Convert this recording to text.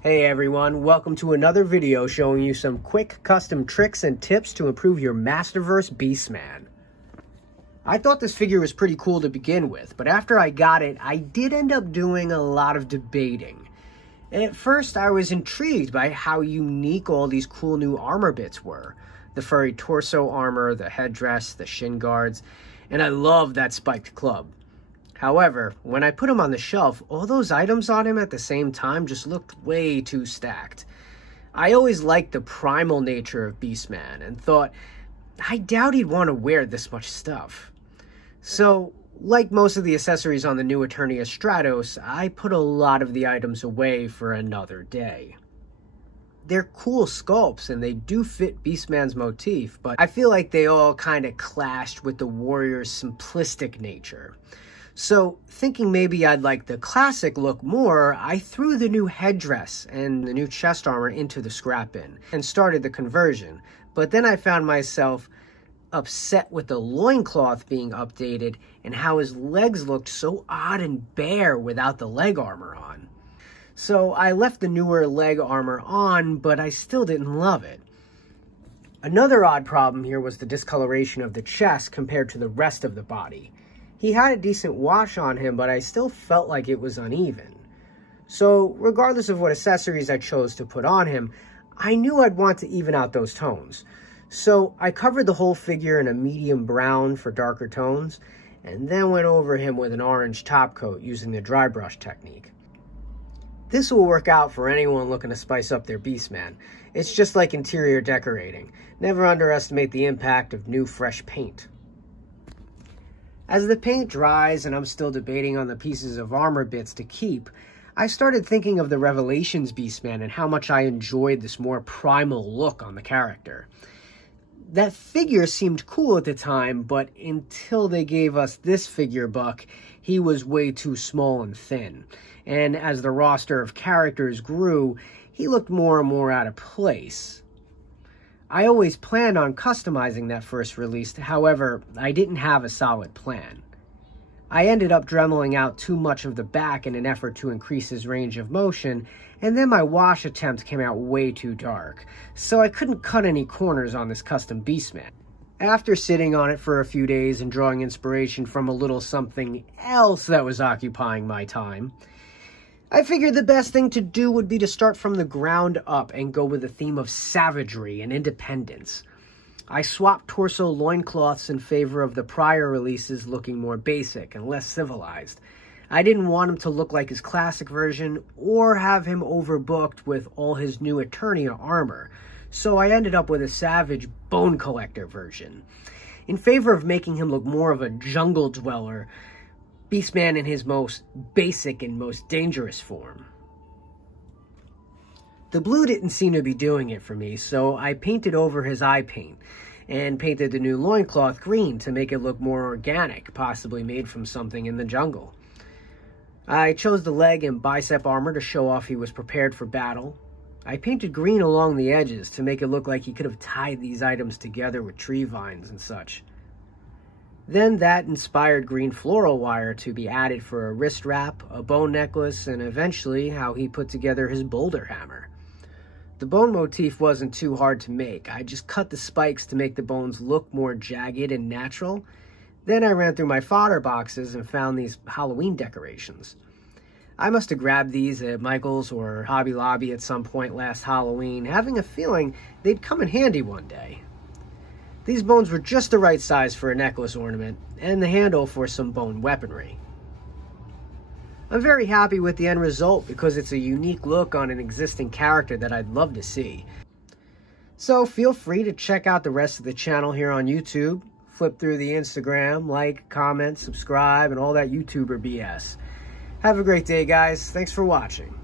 Hey everyone, welcome to another video showing you some quick custom tricks and tips to improve your Masterverse Beast Man. I thought this figure was pretty cool to begin with, but after I got it, I did end up doing a lot of debating. At first, I was intrigued by how unique all these cool new armor bits were. The furry torso armor, the headdress, the shin guards, and I loved that spiked club. However, when I put him on the shelf, all those items on him at the same time just looked way too stacked. I always liked the primal nature of Beast Man and thought, I doubt he'd want to wear this much stuff. So, like most of the accessories on the new Eternia Stratos, I put a lot of the items away for another day. They're cool sculpts and they do fit Beast Man's motif, but I feel like they all kind of clashed with the warrior's simplistic nature. So, thinking maybe I'd like the classic look more, I threw the new headdress and the new chest armor into the scrap bin and started the conversion. But then I found myself upset with the loincloth being updated and how his legs looked so odd and bare without the leg armor on. So I left the newer leg armor on, but I still didn't love it. Another odd problem here was the discoloration of the chest compared to the rest of the body. He had a decent wash on him, but I still felt like it was uneven. So, regardless of what accessories I chose to put on him, I knew I'd want to even out those tones. So, I covered the whole figure in a medium brown for darker tones, and then went over him with an orange top coat using the dry brush technique. This will work out for anyone looking to spice up their Beast Man. It's just like interior decorating. Never underestimate the impact of new, fresh paint. As the paint dries and I'm still debating on the pieces of armor bits to keep, I started thinking of the Revelations Beast Man and how much I enjoyed this more primal look on the character. That figure seemed cool at the time, but until they gave us this figure buck, he was way too small and thin. And as the roster of characters grew, he looked more and more out of place. I always planned on customizing that first release, however, I didn't have a solid plan. I ended up dremeling out too much of the back in an effort to increase his range of motion, and then my wash attempt came out way too dark, so I couldn't cut any corners on this custom Beast Man. After sitting on it for a few days and drawing inspiration from a little something else that was occupying my time, I figured the best thing to do would be to start from the ground up and go with a theme of savagery and independence. I swapped torso loincloths in favor of the prior releases looking more basic and less civilized. I didn't want him to look like his classic version or have him overbooked with all his new Eternia armor, so I ended up with a savage bone collector version. In favor of making him look more of a jungle dweller, Beast Man in his most basic and most dangerous form. The blue didn't seem to be doing it for me, so I painted over his eye paint and painted the new loincloth green to make it look more organic, possibly made from something in the jungle. I chose the leg and bicep armor to show off he was prepared for battle. I painted green along the edges to make it look like he could have tied these items together with tree vines and such. Then that inspired green floral wire to be added for a wrist wrap, a bone necklace, and eventually how he put together his boulder hammer. The bone motif wasn't too hard to make. I just cut the spikes to make the bones look more jagged and natural. Then I ran through my fodder boxes and found these Halloween decorations. I must have grabbed these at Michael's or Hobby Lobby at some point last Halloween, having a feeling they'd come in handy one day. These bones were just the right size for a necklace ornament, and the handle for some bone weaponry. I'm very happy with the end result because it's a unique look on an existing character that I'd love to see. So feel free to check out the rest of the channel here on YouTube, flip through the Instagram, like, comment, subscribe, and all that YouTuber BS. Have a great day, guys. Thanks for watching.